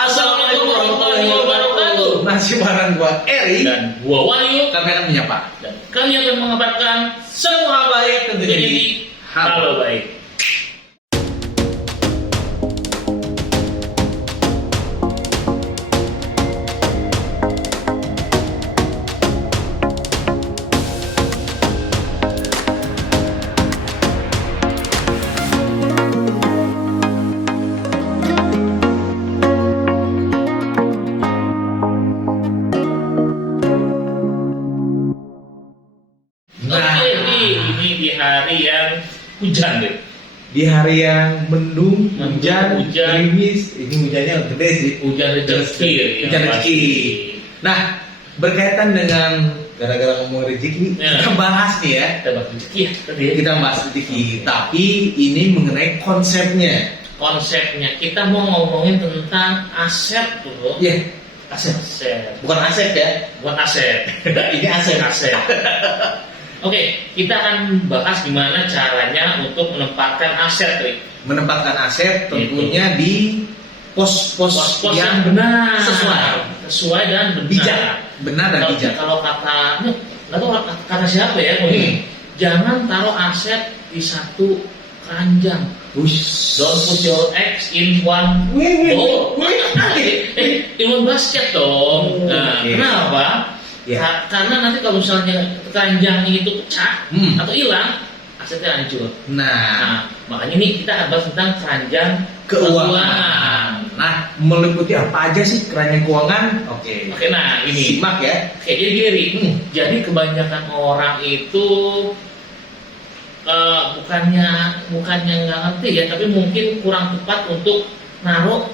Assalamualaikum warahmatullahi wabarakatuh. Masih bareng gua Eri Dan gua Wahyu. kami akan menyapa. Dan kami akan mengabarkan semua baik tentunya di Halo Baik. Nah, Ini di hari yang hujan deh. di hari yang mendung, hujan, hujan. gerimis, ini hujannya gede sih. Hujan rezeki. Hujan rezeki. Nah, berkaitan dengan gara-gara ngomong rezeki, Ya. kita bahas nih ya. Kita bahas rezeki ya tadi ya. Kita bahas rezeki, tapi ini mengenai konsepnya. Konsepnya kita mau ngomongin tentang aset tuh. Ya, Aset. bukan aset ya. Bukan aset. Ini aset. Aset. Oke, kita akan bahas gimana caranya untuk menempatkan aset, Rik. Menempatkan aset tentunya di pos-pos Pos-pos yang benar, sesuai dan benar. bijak, benar dan Kalau- bijak. Kalau kata, nggak tahu kata siapa ya, jangan taruh aset di satu keranjang. Don't put your eggs in one bowl. In one basket dong. Nah, Oke. kenapa? Ya. Karena nanti kalau misalnya keranjang itu pecah atau hilang, asetnya hancur. Nah, Nah, makanya ini kita akan bahas tentang keranjang keuangan. Nah, meliputi apa aja sih keranjang keuangan? Oke. Oke, nah ini. Simak ya. Oke, jadi gini, Rik. Jadi kebanyakan orang itu bukannya nggak ngerti ya, tapi mungkin kurang tepat untuk naruh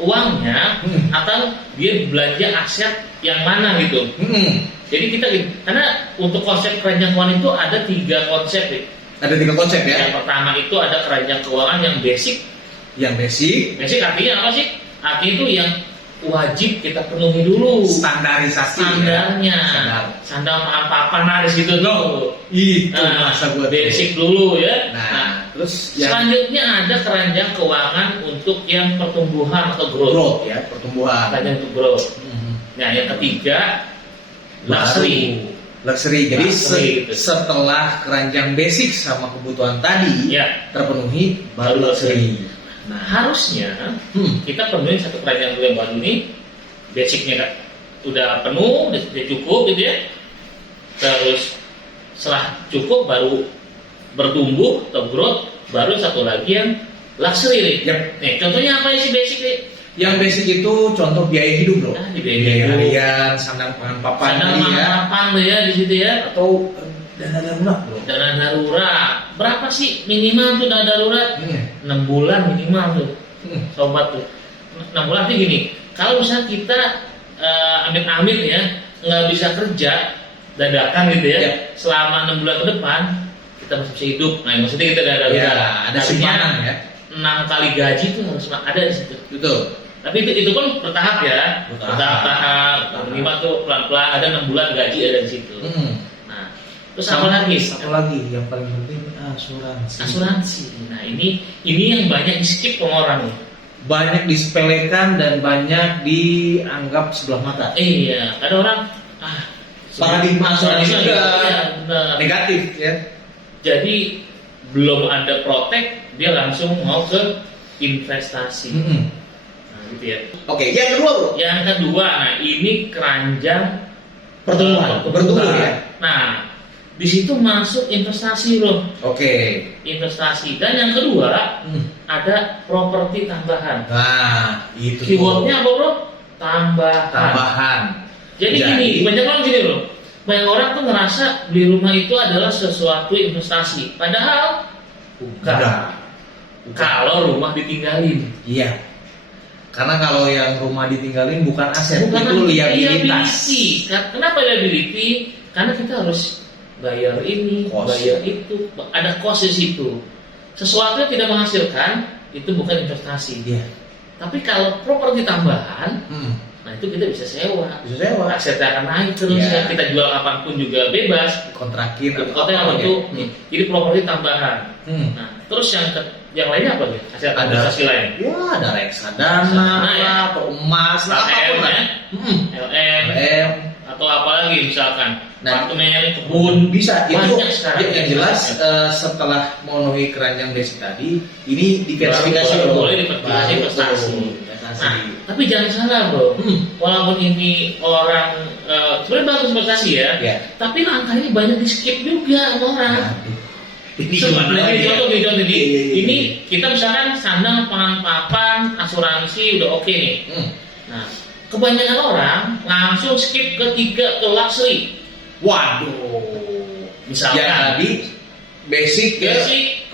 uangnya atau dia belanja aset yang mana gitu. Jadi kita gini, karena untuk konsep keranjang keuangan itu ada 3 konsep, Rik. Ada 3 konsep ya. Yang pertama itu ada keranjang keuangan yang basic. Yang basic, Basic artinya apa sih? Artinya itu yang wajib kita penuhi dulu. standarisasi. Standarnya. Ya. Sandal apa naris gitu tuh. Itu Nah, masa gua tuh. basic dulu ya. Nah, terus yang Selanjutnya ada keranjang keuangan untuk yang pertumbuhan atau growth. growth ya, pertumbuhan. Keranjang untuk growth. Mhm. Nah, yang ketiga luxury. Luxury. Jadi Luxury, gitu. setelah keranjang basic sama kebutuhan tadi Ya, terpenuhi, baru luxury. nah harusnya kita penuhi satu keranjang dulu yang baru ini, basicnya kan udah penuh, udah cukup gitu ya. Terus setelah cukup baru bertumbuh atau growth, baru satu lagi yang luxury nih. Yap. Nih, contohnya apa sih basic nih? Yang basic itu contoh biaya hidup, bro. Nah, di biaya Biaya hidup. harian, sandang pangan papan Sandal tadi ya, makan tuh ya di situ ya. atau dana darurat, bro. Dana darurat. Berapa sih minimal tuh dana darurat? 6 bulan minimal tuh. Sobat tuh. 6 bulan artinya gini, kalau misalnya kita amit-amit ya nggak bisa kerja dadakan gitu ya, Ya. selama 6 bulan ke depan kita masih bisa hidup. Nah, maksudnya kita ada darurat. Ya, ada simpanan ya. 6 kali gaji tuh harus ada di situ. Betul. Tapi itu pun bertahap ya, Bertahap. bertahap. Minimal tuh pelan-pelan ada 6 bulan gaji ada di situ. Nah, terus apa lagi? Satu lagi yang paling penting asuransi. Asuransi. Nah, ini yang banyak di skip orang nih. Banyak disepelekan dan banyak dianggap sebelah mata. Iya, ada orang Paradigma asuransi juga iya, benar. negatif ya. Jadi belum ada protek, dia langsung mau ke investasi. Nah, gitu ya. Oke, yang kedua, bro. Yang kedua, nah ini keranjang Pertumbuhan. Bertumbuh ya. Nah, di situ masuk investasi loh, Oke. investasi. Dan yang kedua ada properti tambahan. Nah, itu tuh. Keywordnya apa bro? Tambahan. Tambahan. Jadi gini, banyak orang gini loh. Banyak orang tuh ngerasa beli rumah itu adalah sesuatu investasi. Padahal bukan. Kalau rumah ditinggalin. Iya. Karena kalau yang rumah ditinggalin bukan aset, Bukan itu liabilitas. liability. Kenapa liability? Karena kita harus bayar ini, Cost. bayar itu. Ada cost di situ. Sesuatu yang tidak menghasilkan itu bukan investasi. Iya. Tapi kalau properti tambahan, nah itu kita bisa sewa. Bisa sewa. Asetnya akan naik terus, Iya. ya. Kita jual kapanpun juga bebas. Kontrakin atau Kota yang apa itu, ya. jadi properti tambahan. Hmm. Nah, terus yang yang lainnya apa nih? Aset investasi lain? Ya ada reksadana lah, atau emas lah, apapun lah. LM atau apa lagi misalkan. Nah, waktu nyari kebun bisa itu banyak sekarang. yang jelas setelah memenuhi keranjang basic tadi, ini diversifikasi baru boleh diversifikasi investasi. Nah, tapi jangan salah bro, walaupun ini orang sebenarnya bagus investasi ya, tapi langkah ini banyak di skip juga sama orang. Ini contoh ini kita misalkan sandang pangan papan asuransi udah oke nih. Nah, kebanyakan orang langsung skip ke luxury. Waduh, misalkan yang tadi basic ke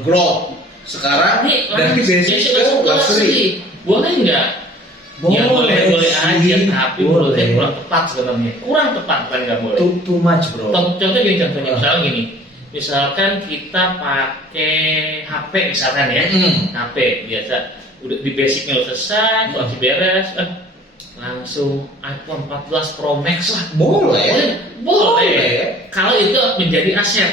growth, sekarang dari basic ke luxury. Boleh nggak? Ya boleh aja, tapi boleh kurang tepat sebenarnya. Kurang tepat kan nggak boleh. Too much bro. Contohnya misalnya gini. Misalkan kita pakai HP misalkan ya, HP biasa, udah di basicnya udah selesai, masih beres, langsung iPhone 14 Pro Max lah. Boleh. Kalau itu menjadi aset.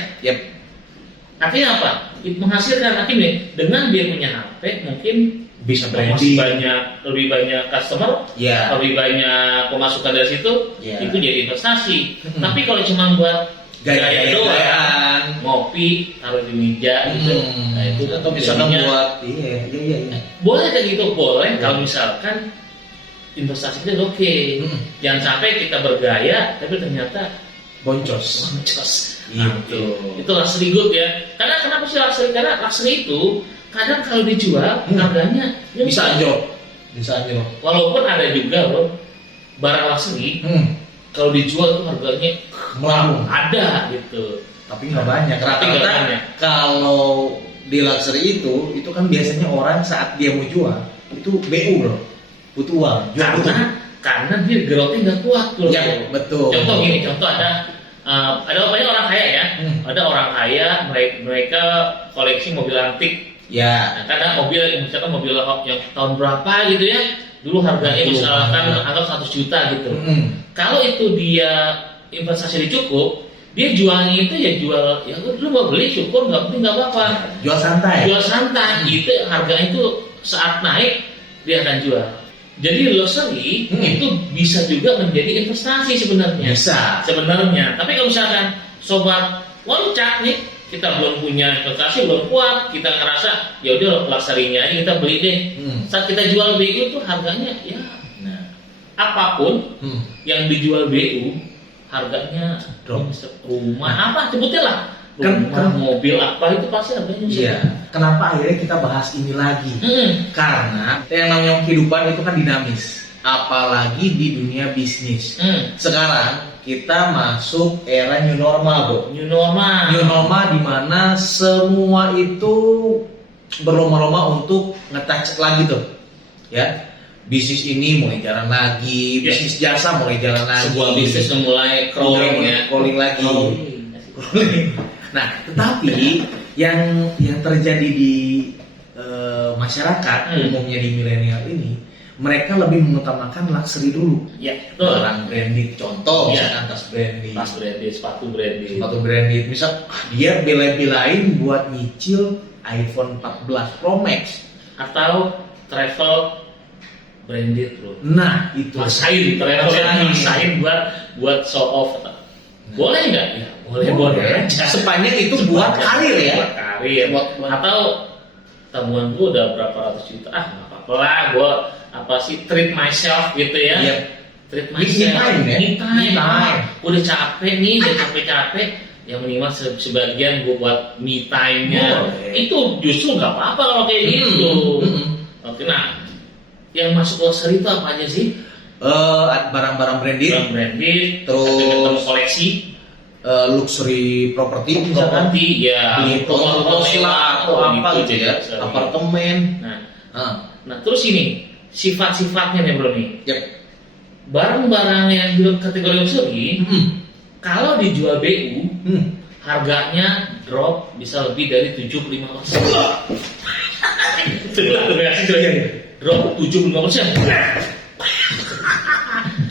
Artinya apa? Menghasilkan artinya dengan dia punya HP mungkin bisa lebih banyak customer, lebih banyak pemasukan dari situ, itu jadi investasi. Tapi kalau cuma buat gaya doang, ngopi taruh di meja gitu, nah itu atau misalkan buat boleh kayak gitu, boleh kalau misalkan investasi itu oke. Jangan sampai kita bergaya tapi ternyata boncos. Gitu. Itu luxury good ya. Karena kenapa sih luxury? Karena luxury itu kadang kalau dijual harganya bisa anjlok. Walaupun ada juga bro barang luxury kalau dijual itu harganya melambung, ada gitu. Tapi nggak banyak. Rata-rata kalau di luxury itu kan biasanya orang saat dia mau jual itu BU bro, butuh uang. Karena dia growth-nya nggak kuat bro. Betul. Contoh ada banyak orang kaya ya. Ada orang kaya mereka koleksi mobil antik. Nah, karena misalkan mobil yang tahun berapa gitu ya, dulu harganya misalkan anggap 100 juta gitu. Kalau itu dia investasi cukup, dia jualnya itu jual lu mau beli syukur, nggak penting nggak apa-apa. Jual santai. Gitu harganya itu saat naik dia akan jual. Jadi luxury itu bisa juga menjadi investasi sebenarnya. Sebenarnya. Tapi kalau misalkan sobat loncat nih, kita belum punya investasi, belum kuat, kita ngerasa ya udah luxury-nya aja kita beli deh. Saat kita jual BU tuh harganya apapun yang dijual BU harganya rumah apa sebutnya lah. Rumah, mobil apa itu pasti harganya. Kenapa akhirnya kita bahas ini lagi? Karena yang namanya kehidupan itu kan dinamis, apalagi di dunia bisnis. Sekarang kita masuk era new normal, bro. New normal di mana semua itu berlomba-lomba untuk nge-touch lagi tuh, ya. Bisnis ini mulai jalan lagi, bisnis jasa mulai jalan lagi. Sebuah bisnis mulai crawling lagi. Nah, tetapi yang terjadi di masyarakat umumnya di milenial ini, mereka lebih mengutamakan luxury dulu. Barang branded, contoh misalkan tas branded, sepatu branded. Misal dia bela-belain buat nyicil iPhone 14 Pro Max atau travel branded bro. Nah, itu maksain buat show off. Boleh nggak? Ya, boleh. Sepanjang itu buat karir ya. Buat karir. Atau tabungan gue udah berapa ratus juta. Nggak apa-apa lah. Gue treat myself gitu ya. Treat myself. Me time. Udah capek nih, capek. Yang minimal sebagian gue buat me time-nya. Itu justru nggak apa-apa kalau kayak gitu. Oke, nah yang masuk luxury itu apa aja sih? Barang-barang branded, terus koleksi, luxury property misalkan, beli rumah atau apa gitu ya, apartemen. Nah terus ini sifat-sifatnya nih bro nih. Barang-barang yang di kategori luxury, kalau dijual BU, harganya drop bisa lebih dari 75%. Drop 75%.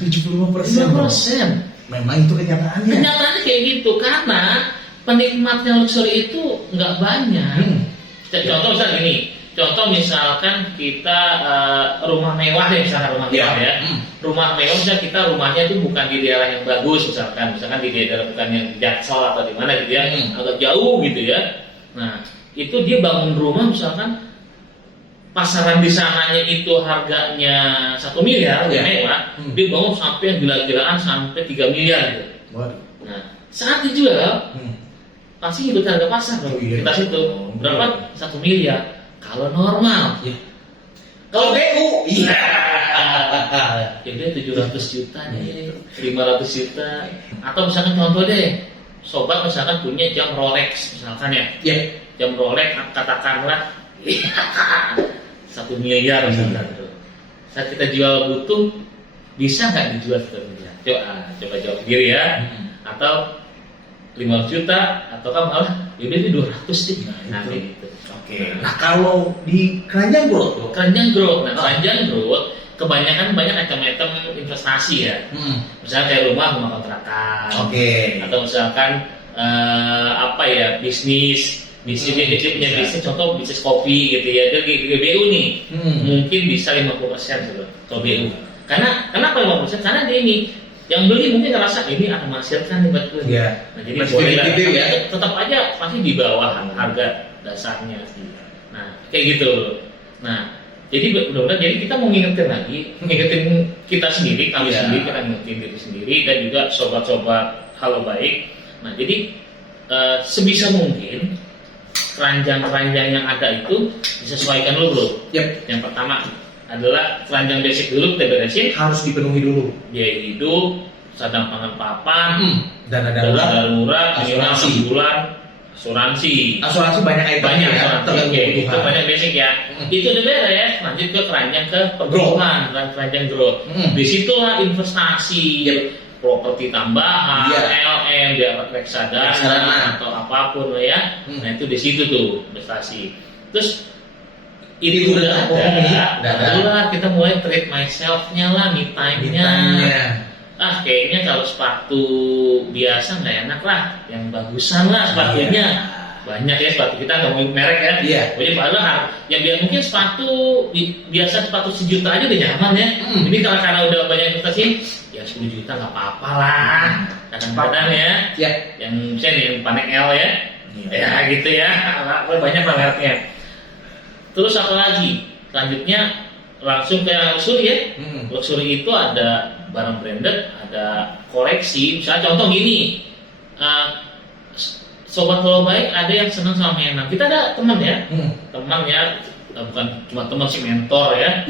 75%. Memang itu kenyataannya. Kenyataannya kayak gitu karena penikmatnya luxury itu nggak banyak. Contoh misalnya gini, contoh misalkan kita rumah mewah ya, misalkan rumah mewah ya. Rumah mewah misalnya kita rumahnya itu bukan di daerah yang bagus misalkan di daerah bukan yang Jaksel atau di mana gitu ya, agak jauh gitu ya. Nah, itu dia bangun rumah misalkan pasaran di sananya itu harganya 1 miliar, mewah, dia bangun sampai yang gila-gilaan sampai 3 miliar gitu. Nah, saat dijual pasti ikut harga pasar kita situ berapa 1 miliar kalau normal. Kalau BU ya dia 700 juta nih, 500 juta. Atau misalkan contoh deh, sobat misalkan punya jam Rolex misalkan ya, jam Rolex katakanlah 1 miliar misalkan tuh. Saat kita jual butuh, bisa nggak dijual 1 miliar? Coba jawab sendiri ya. Atau 5 juta, atau kan malah yaudah ini 200 deh. Nah gitu. Nah kalau di Keranjang Growth, Keranjang Growth kebanyakan banyak macam-macam investasi ya. Misalnya kayak rumah kontrakan. Atau misalkan bisnis contoh bisnis kopi gitu ya, dia GBU nih mungkin bisa 50% kalau BU. Karena kenapa 50%? Karena dia ini yang beli mungkin ngerasa ini akan menghasilkan nih buat gue. Nah, jadi boleh gitu ya. Tetap aja pasti di bawah harga dasarnya. Nah kayak gitu. Nah jadi mudah-mudahan jadi kita mau ngingetin kita sendiri, kami sendiri, kita ngingetin diri sendiri dan juga sobat-sobat Halo Baik. Nah jadi sebisa mungkin keranjang-keranjang yang ada itu disesuaikan dulu bro. Yang pertama adalah keranjang basic dulu kita beresin, harus dipenuhi dulu. Biaya hidup, sadang pangan papan, dana darurat, asuransi bulan, asuransi banyak itemnya itu banyak basic ya. Itu udah beres, lanjut ke keranjang ke pergrowth, keranjang growth. Disitulah investasi, properti tambahan, LM, dapat reksadana atau apapun lah ya. Nah itu di situ tuh investasi. Terus itu udah ada, kita mulai treat myself-nya lah, me time-nya. Kayaknya kalau sepatu biasa nggak enak lah, yang bagusan lah sepatunya. Banyak ya sepatu, kita ngomongin merek ya. Jadi padahal yang biar mungkin sepatu biasa sepatu 1 juta aja udah nyaman ya. Ini karena udah banyak investasi, ya 10 juta nggak apa-apa lah. Kadang-kadang ya, yang misalnya yang panek L ya, ya gitu ya. Banyak lah mereknya. Terus apa lagi? Selanjutnya langsung ke luxury ya. Luxury itu ada barang branded, ada koleksi. Misalnya contoh gini, sobat Halo Baik ada yang senang sama mainan. Kita ada teman ya, teman ya, bukan cuma teman sih, mentor ya.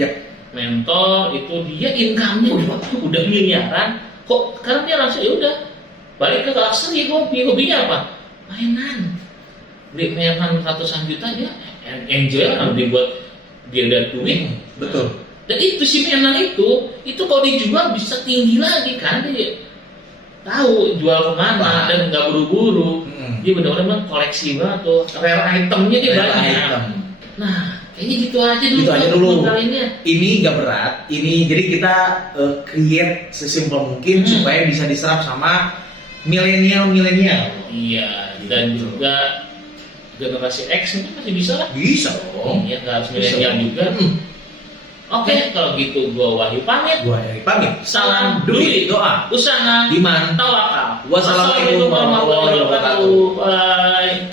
Mentor itu dia income-nya udah miliaran. Kok karena dia langsung ya udah balik ke luxury, hobinya apa? Mainan. Beli mainan ratusan juta dia enjoy lah, dibuat dia ada duit. Betul. Dan itu si mainan itu kalau dijual bisa tinggi lagi karena dia tahu jual kemana dan nggak buru-buru. Dia benar-benar koleksi banget tuh, rare itemnya dia banyak. Nah kayaknya gitu aja dulu. Ini nggak berat. Ini jadi kita create sesimpel mungkin supaya bisa diserap sama milenial. Iya, dan juga generasi X mungkin masih bisa lah. Bisa dong. Iya, nggak harus milenial juga. Oke, kalau gitu gua Wahyu pamit. Salam duit, doa, usaha, iman, tawakal. Wassalamualaikum warahmatullahi wabarakatuh. Bye.